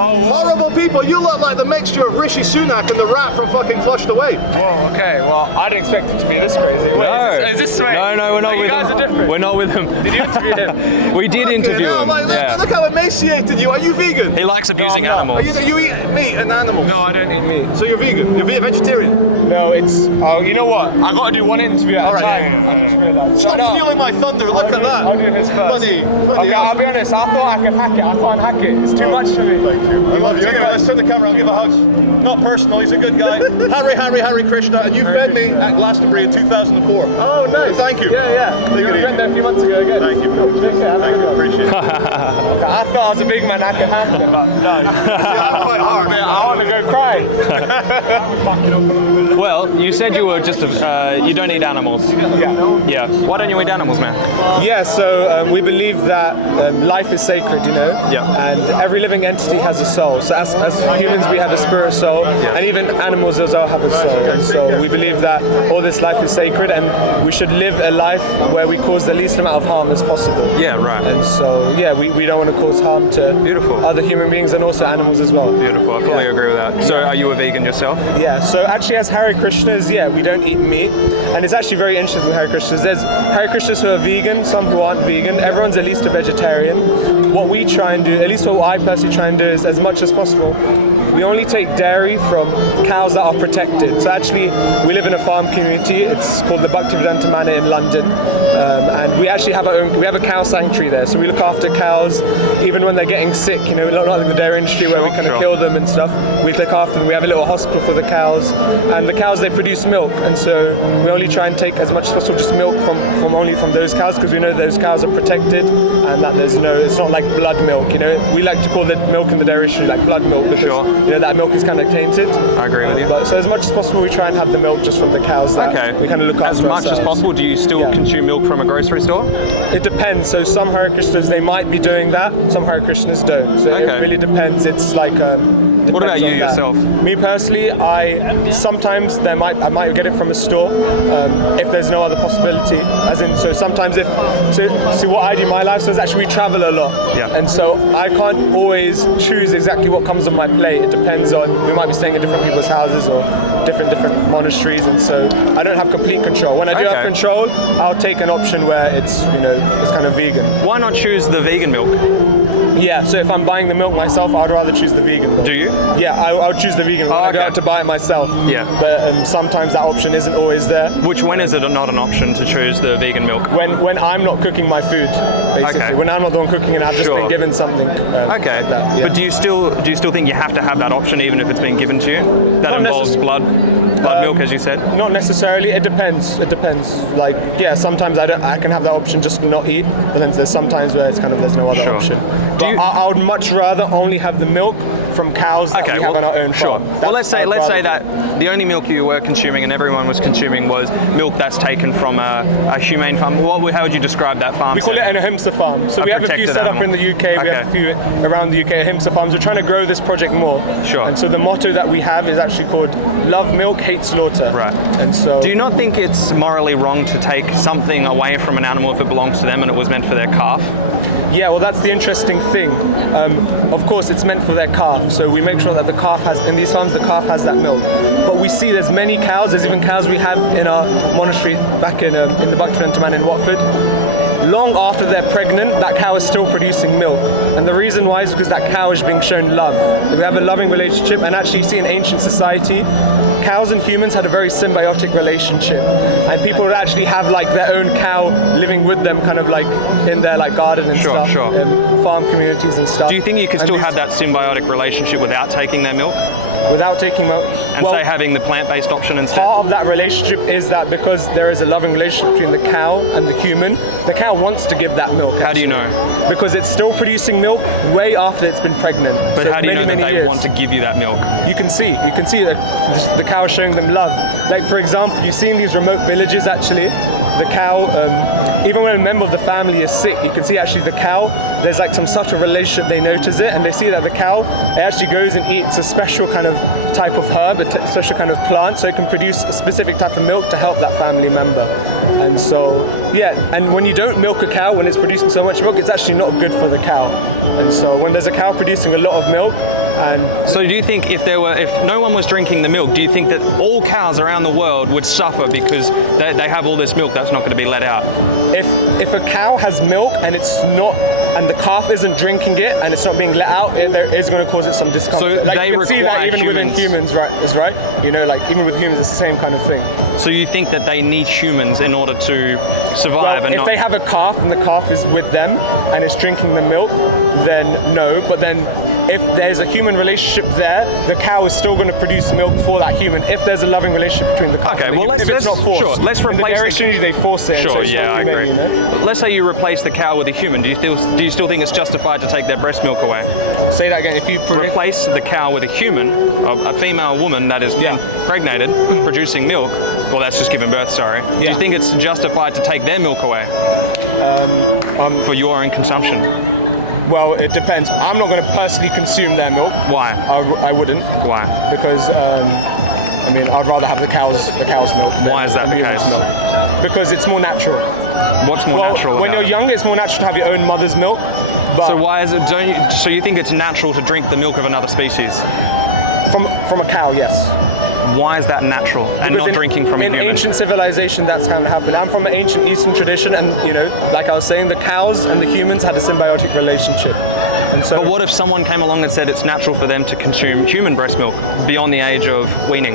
Horrible people. You look like the mixture of Rishi Sunak and the rat from fucking Flushed Away. Oh, okay. Well, I didn't expect it to be this crazy. Wait, No. is this wait, No, we're not with him. You guys are different. We're not with him. Did you interview him? We did interview him. Look how emaciated you are. Are you vegan? He likes abusing No, I'm not. animals. You eat meat and animals? No, I don't eat meat. So you're vegan? You're a vegetarian? No, it's... Oh, you know what? I got to do one interview at a Alright, time. yeah. I just realised. Stop stealing my thunder. Look at that. I'll do his first. Bloody Okay, hell. I'll be honest. I thought I could hack it. I can't hack it. It's too much for me. Thank you. I love you. Anyway, let's turn the camera. I'll give a hug. Not personal. He's a good guy. Hare Krishna. And you fed me at Glastonbury in 2004. Oh, nice. So thank you. Yeah. Take You it went easy. there a few months ago again. Thank you. Take care. Have a Thank good you. one. Appreciate it. Okay, I thought I was a big man. I could handle it, but no. Yeah, quite hard. I want to go cry. Well, you said you were just you don't eat animals. Yeah. Why don't you eat animals, man? Yeah, so we believe that life is sacred, you know? Yeah. And every living entity has a soul. So as humans, we have a spirit soul, and even animals as well have a soul. And so we believe that all this life is sacred, and we should live a life where we cause the least amount of harm as possible. Yeah, right. And so, yeah, we don't want to cause harm to Beautiful. other human beings and also animals as well. Beautiful. I fully agree with that. So, are you a vegan yourself? Yeah, so actually as Hare Krishnas, yeah, we don't eat meat. And it's actually very interesting with Hare Krishnas. There's Hare Krishnas who are vegan, some who aren't vegan. Everyone's at least a vegetarian. What we try and do, at least what I personally try and do, is as much as possible, we only take dairy from cows that are protected. So actually, we live in a farm community. It's called the Bhaktivedanta Manor in London. And we actually have we have a cow sanctuary there. So we look after cows, even when they're getting sick, you know, not like the dairy industry where we kind of kill them and stuff. We look after them. We have a little hospital for the cows. And the cows, they produce milk. And so we only try and take as much as possible just milk from those cows, because we know those cows are protected and that it's not like blood milk, you know. We like to call the milk in the dairy industry like blood milk because you know that milk is kind of tainted. I agree with you. But, so as much as possible, we try and have the milk just from the cows that we kind of look after as much ourselves. as possible. Do you still consume milk from a grocery store? It depends. So some Hare Krishnas, they might be doing that. Some Hare Krishnas don't. So it really depends. It's like. What about you yourself? Me personally, I sometimes I might get it from a store if there's no other possibility. As in, so sometimes what I do in my life, so is actually we travel a lot, and so I can't always choose exactly what comes on my plate. It depends on, we might be staying at different people's houses or different monasteries, and so I don't have complete control. When I do have control, I'll take an option where it's it's kind of vegan. Why not choose the vegan milk? Yeah, so if I'm buying the milk myself, I'd rather choose the vegan milk. Do you? Yeah, I would choose the vegan milk. I go out to buy it myself. Yeah. But sometimes that option isn't always there. When is it not an option to choose the vegan milk? When I'm not cooking my food, basically. Okay. When I'm not the one cooking and I've just been given something. Like that, yeah. But do you still think you have to have that option even if it's been given to you? That involves blood milk, as you said? Not necessarily. It depends. Like, yeah, sometimes I can have that option just to not eat, but then there's sometimes where it's kind of there's no other option. But I would much rather only have the milk from cows that we have on our own farm. Well, let's say that the only milk you were consuming and everyone was consuming was milk that's taken from a humane farm. How would you describe that farm? We call it an ahimsa farm. So we have a few set up in the UK. We have a few around the UK ahimsa farms. We're trying to grow this project more. Sure. And so the motto that we have is actually called "Love Milk, Hate Slaughter." Right. And so, do you not think it's morally wrong to take something away from an animal if it belongs to them and it was meant for their calf? Yeah, well, that's the interesting thing. Of course, it's meant for their calf, so we make sure that the calf has, in these farms, the calf has that milk. But we see there's many cows, there's even cows we have in our monastery back in the Bhaktivedanta Manor in Watford. Long after they're pregnant, that cow is still producing milk. And the reason why is because that cow is being shown love. We have a loving relationship, and actually you see in ancient society, cows and humans had a very symbiotic relationship. And people would actually have like their own cow living with them, kind of like in their like garden and stuff. Farm communities and stuff. Do you think you can still have that symbiotic relationship without taking their milk? Without taking milk? And say having the plant-based option instead? Part of that relationship is that because there is a loving relationship between the cow and the human, the cow wants to give that milk. How do you know? Because it's still producing milk way after it's been pregnant. But how do you know that they want to give you that milk? You can see that the cow is showing them love. Like, for example, you see in these remote villages actually, the cow, even when a member of the family is sick, you can see actually the cow, there's like some subtle relationship, they notice it, and they see that the cow, it actually goes and eats a special kind of type of herb, a special kind of plant, so it can produce a specific type of milk to help that family member. And so, yeah, and when you don't milk a cow, when it's producing so much milk, it's actually not good for the cow. And so when there's a cow producing a lot of milk, And So do you think if no one was drinking the milk, do you think that all cows around the world would suffer because they have all this milk that's not going to be let out? if a cow has milk and the calf isn't drinking it and it's not being let out, it is going to cause it some discomfort. So like they you can see that require even within humans. humans, right? Is right. You know, like even with humans, it's the same kind of thing. So you think that they need humans in order to survive Well, and if not... they have a calf and the calf is with them and it's drinking the milk, then no. But then if there's a human relationship there, the cow is still going to produce milk for that human if there's a loving relationship between the calf Okay, and the well, human. If it's not forced. sure, let's In the replace dairy industry, they force it. Sure, so it's yeah, not I humane, agree. you know? Let's say you replace the cow with a human. Do you still think it's justified to take their breast milk away? Say that again. If you Replace the cow with a human, a female woman that is impregnated, producing milk. Well, that's just giving birth, sorry. Do you think it's justified to take their milk away for your own consumption? Well, it depends. I'm not going to personally consume their milk. Why? I wouldn't. Why? Because I mean, I'd rather have the cow's milk. Than Why is that the human's case? Milk. Because it's more natural. What's more Well, natural? when about you're it? younger, it's more natural to have your own mother's milk. But So why is it? So you think it's natural to drink the milk of another species? from a cow, yes. Why is that natural and Because not drinking from a in human? ancient civilization, that's how it happened. I'm from an ancient Eastern tradition, and you know, like I was saying, the cows and the humans had a symbiotic relationship. And so, But what if someone came along and said it's natural for them to consume human breast milk beyond the age of weaning?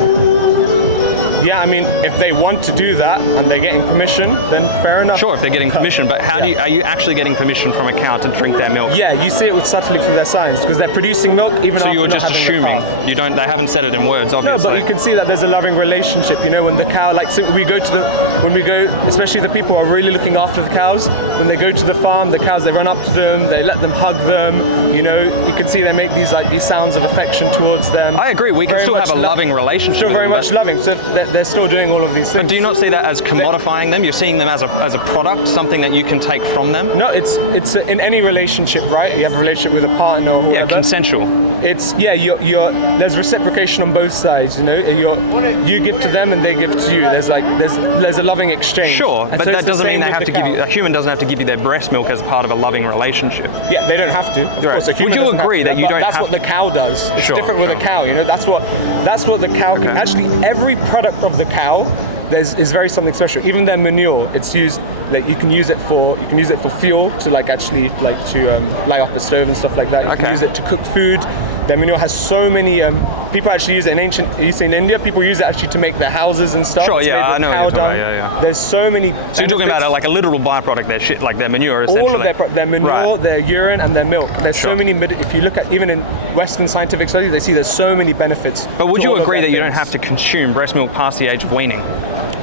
yeah, I mean, if they want to do that and they're getting permission, then fair enough. Sure, if they're getting permission, but how are you actually getting permission from a cow to drink their milk? Yeah, you see it with subtly through their signs because they're producing milk even So after you're not just having the assuming. calf. They haven't said it in words, No, obviously. but you can see that there's a loving relationship. You know, when the cow, like, so when we go, especially the people who are really looking after the cows. When they go to the farm, the cows, they run up to them, they let them hug them. You know, you can see they make these sounds of affection towards them. I agree. We can Very still have much a loving relationship. Still with very them, much but- loving. So they're still doing all of these things. But do you not see that as commodifying them? You're seeing them as a product, something that you can take from them? No, it's in any relationship, right? You have a relationship with a partner or Yeah, whatever. consensual. It's there's reciprocation on both sides. You know, you give to them and they give to you. There's a loving exchange. Sure, And but so it's that the doesn't mean same they with have the to give you. cow. A human doesn't have to give you their breast milk as part of a loving relationship. Yeah, they don't have to. Of Right. course, a Would human you doesn't have agree to, that you but don't That's have what the cow does. It's Sure, different with sure. a cow. You know, that's what the cow. Okay. Actually, every product of the cow is very something special. Even their manure, it's used. Like you can use it for fuel to light up a stove and stuff like that. You can use it to cook food. Their manure has so many. People actually use it in India. People use it actually to make their houses and stuff. Sure, It's yeah, made with I know what cow you're talking dung. about, yeah. There's so many. So you're talking about a literal byproduct, their shit, like their manure, essentially. All of their manure, Right. their urine, and their milk. There's Sure. so many. If you look at even in Western scientific studies, they see there's so many benefits. But would to you all of agree their that you don't things. have to consume breast milk past the age of weaning?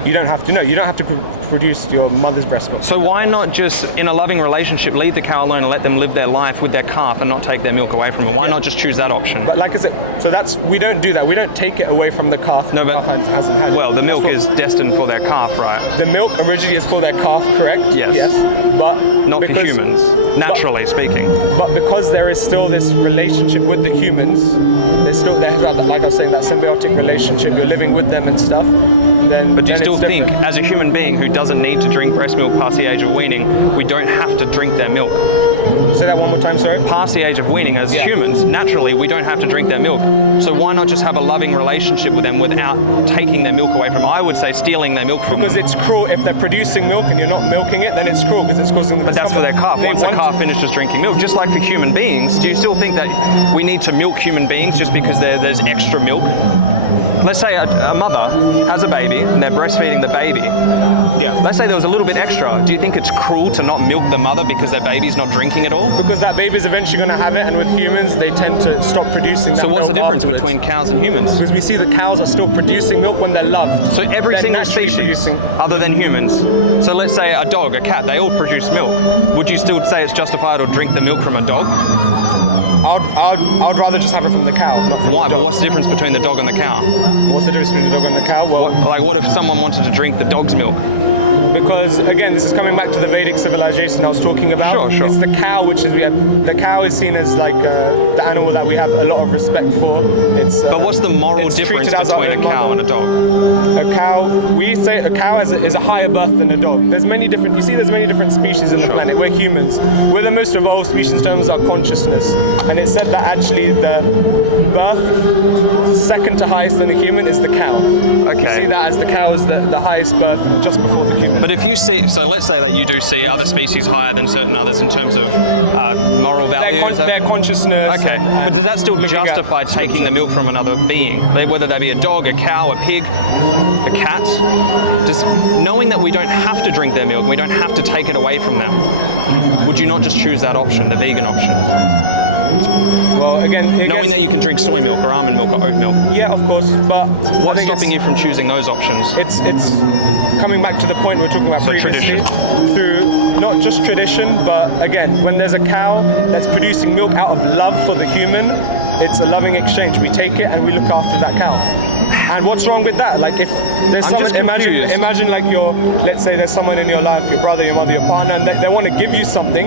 You don't have to. No, you don't have to produce your mother's breast milk. So why not just, in a loving relationship, leave the cow alone and let them live their life with their calf and not take their milk away from them? Why not just choose that option? But like I said, we don't do that. We don't take it away from the calf. No, The but calf hasn't had it. well, the milk That's is destined for their calf, right? the milk originally is for their calf, correct? Yes. Yes. But Not for humans, naturally speaking. But because there is still this relationship with the humans, there's like I was saying, that symbiotic relationship. You're living with them and stuff. Then, But do you then still it's think, different. as a human being who doesn't need to drink breast milk past the age of weaning, we don't have to drink their milk? Say that one more time, sorry. Past the age of weaning, as humans, naturally, we don't have to drink their milk. So why not just have a loving relationship with them without taking their milk away from them? I would say stealing their milk from Because them. it's cruel. If they're producing milk and you're not milking it, then it's cruel because it's causing them. But that's for their calf. They Once a want calf to- finishes drinking milk, just like for human beings, do you still think that we need to milk human beings just because there's extra milk? Let's say a mother has a baby and they're breastfeeding the baby. Yeah. Let's say there was a little bit extra. Do you think it's cruel to not milk the mother because their baby's not drinking at all? Because that baby's eventually going to have it, and with humans, they tend to stop producing that So what's milk the difference afterwards. between cows and humans? Because we see the cows are still producing milk when they're loved. So every They're single naturally species, producing. other than humans. So let's say a dog, a cat, they all produce milk. Would you still say it's justified to drink the milk from a dog? I'd rather just have it from the cow, not from Why? the But dog. what's the difference between the dog and the cow? What's the difference between the dog and the cow? Well, What if someone wanted to drink the dog's milk? because again, this is coming back to the Vedic civilization I was talking about. Sure, sure. It's the cow, which is the cow is seen as like the animal that we have a lot of respect for. It's But what's the moral it's difference treated as our between a own cow mother. and a dog? A cow, we say a cow is a higher birth than a dog. There's many different species in the Sure. planet. We're humans. We're the most evolved species in terms of our consciousness. And it's said that actually the birth second to highest than a human is the cow. Okay. You see that as the cow is the highest birth just before the human. But if you see, so let's say that you do see other species higher than certain others in terms of moral values. Their consciousness. Okay, and but does that still looking at justify taking the milk from another being? Whether they be a dog, a cow, a pig, a cat? Just knowing that we don't have to drink their milk, we don't have to take it away from them, would you not just choose that option, the vegan option? Well, again, Knowing that you can drink soy milk or almond milk or oat milk, yeah, of course, but what's stopping you from choosing those options? It's coming back to the point we were talking about So previously. tradition. Through not just tradition, but again, when there's a cow that's producing milk out of love for the human, it's a loving exchange. We take it and we look after that cow. And what's wrong with that? Like if there's I'm just someone, confused. imagine like let's say there's someone in your life, your brother, your mother, your partner, and they want to give you something.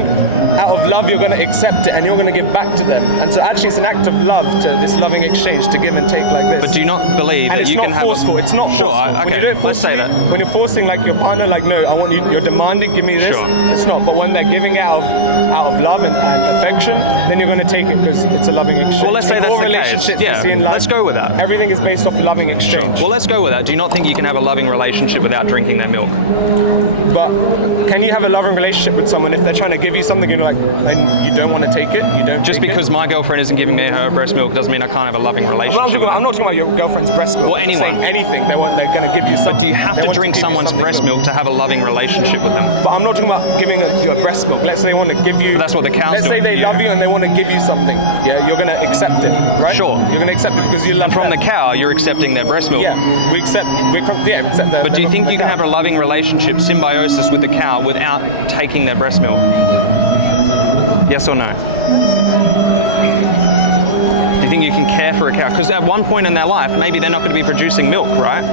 Out of love, you're going to accept it and you're going to give back to them. And so actually it's an act of love, to this loving exchange, to give and take like this. But do you not believe And that it's you not can have forceful. It's not Sure, forceful. okay, When you do it let's say forcefully, that. when you're forcing like your partner, like no, I want you. You're demanding, give me this. Sure. It's not. But when they're giving out of love and affection, then you're going to take it because it's a loving exchange. Well, let's say In that's all the case. relationships Yeah, you see in life, let's go with that. Everything is based off loving exchange. Well, let's go with that. Do you not think you can have a loving relationship without drinking their milk? But can you have a loving relationship with someone if they're trying to give you something and you're like, and you don't want to take it? You don't. Just take because it? my girlfriend isn't giving me her breast milk doesn't mean I can't have a loving relationship. I'm not talking about your girlfriend's breast milk. Well, I'm anyone. saying anything. They're going to give you something. But do you have They to want drink give you someone's something breast good. milk to have a loving relationship with them? But I'm not talking about giving you a breast milk. Let's say they want to give you. But that's what the cows Let's do say for they you. love you and they want to give you something. Yeah, you're going to accept it, right? Sure. You're going to accept it because you love From the them. cow, you're accepting their breast milk. Yeah, we accept. Accept the. But do you think you can have a loving relationship, symbiosis with the cow without taking their breast milk? Yes or no? Do you think you can care for a cow? Because at one point in their life, maybe they're not going to be producing milk, right?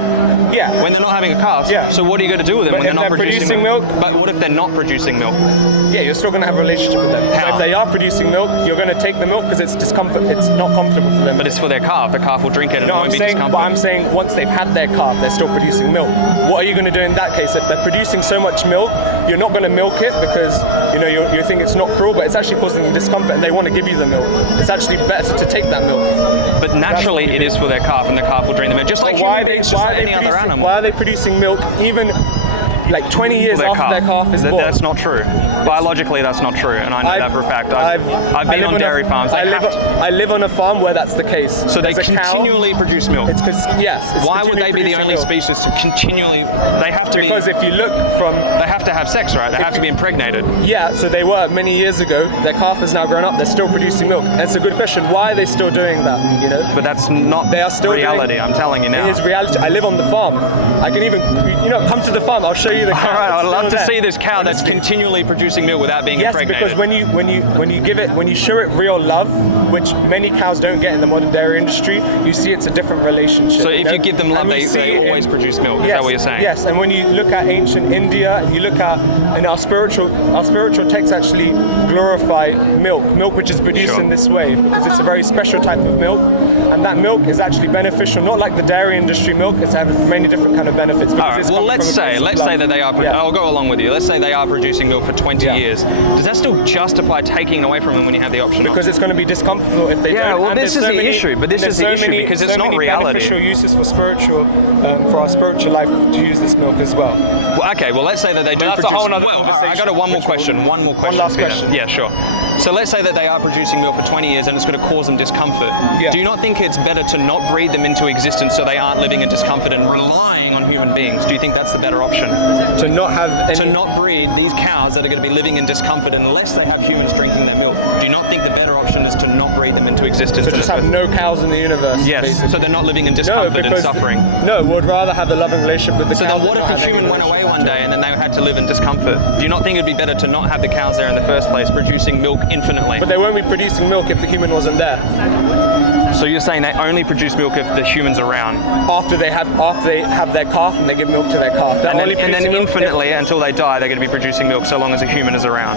Yeah. When they're not having a calf. Yeah. So what are you going to do with them But when they're if not they're producing producing milk? But what if they're not producing milk? Yeah, you're still going to have a relationship with them. How? If they are producing milk, you're going to take the milk because it's discomfort. It's not comfortable for them. But it's for their calf. The calf will drink it and it No, won't I'm be saying, discomfort. but I'm saying once they've had their calf, they're still producing milk. What are you going to do in that case? If they're producing so much milk, you're not going to milk it because you think it's not cruel, but it's actually causing them discomfort, and they want to give you the milk. It's actually better to take that milk. But naturally, it is for their calf, and the calf will drink the milk. Just like Why are human they beings, just like any other animal. Why are they producing milk even like 20 years For after their calf is born? That's not true. Biologically, that's not true, and I know that for a fact. I've been on dairy farms. I live on a farm where that's the case. So they There's a cow. continually produce milk. It's because yes. It's Why would they be the continually only producing species to continually? They have to Because be. if you look from They have to have sex, right? They have to be impregnated. yeah, so they were many years ago. Their calf has now grown up. They're still producing milk. And it's a good question. Why are they still doing that? But that's not They are still reality. doing- I'm telling you now. It is reality. I live on the farm. I can even come to the farm. I'll show you the cow. All right, It's I'd love still to there. see this cow that's Honestly. continually producing milk without being Yes, impregnated. because when you show it real love, which many cows don't get in the modern dairy industry, you see it's a different relationship. So if you give them love, And we they see it always in- produce milk. Is Yes, that what you're saying? Yes, and when you look at ancient India, and you look at in our spiritual texts actually glorify milk which is produced Sure. in this way because it's a very special type of milk, and that milk is actually beneficial, not like the dairy industry milk. It has many different kind of benefits. All because right. it's Well, come let's from a place of say love. that they are. Yeah. I'll go along with you. Let's say they are producing milk for 20 Yeah. years. Does that still justify taking it away from them when you have the option? Because it's going to be discomfortable if they Yeah, don't. well, And this there's is so the many- issue, but this there's is the so issue many- because it's so not many reality. beneficial uses for our spiritual life to use this milk as well. Well, okay. Well, let's say that they do that's a produce. whole nother well, conversation, I got one more which we'll- question. One more question. last Peter. question. Yeah, sure. So let's say that they are producing milk for 20 years and it's going to cause them discomfort. Yeah. Do you not think it's better to not breed them into existence so they aren't living in discomfort and relying on human beings? Do you think that's the better option? To not have any. To not breed these cows that are going to be living in discomfort unless they have humans drinking their milk. Do you not think the better option is to not breed them into existence? to just have no cows in the universe. Yes, basically. so they're not living in No, discomfort and because suffering. no, we'd rather have a loving relationship with the So cow. then what than if not a have any human went away relationship one day and then they had to live in discomfort? Do you not think it'd be better to not have the cows there in the first place, producing milk infinitely? But they won't be producing milk if the human wasn't there. So you're saying they only produce milk if the human's around? After they have their calf and they give milk to their calf. And then infinitely, until they die, they're going to be producing milk so long as a human is around?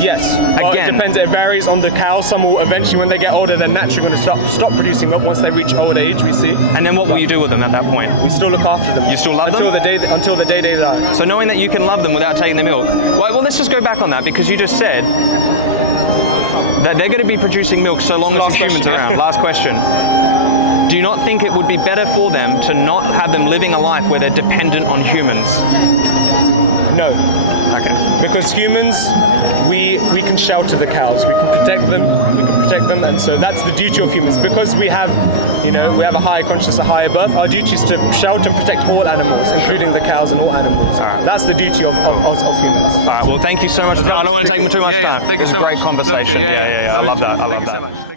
Yes. Well, it depends. It varies on the cows. Some will eventually, when they get older, they're naturally going to stop producing milk once they reach old age, we see. And then what will you do with them at that point? We still look after them. You still love until them? Until the day they die. So knowing that you can love them without taking their milk. Well, let's just go back on that, because you just said that they're going to be producing milk so long as the human's around. Last question. Do you not think it would be better for them to not have them living a life where they're dependent on humans? No. Okay. Because humans, we can shelter the cows, we can protect them, and so that's the duty of humans. Because we have a higher consciousness, a higher birth, our duty is to shelter and protect all animals, including the cows and all animals. All right. That's the duty of humans. All right, well, thank you so much. I don't want to take too much time. Thank It was you a so great much. conversation. No, Yeah. I love that. Thank you so much.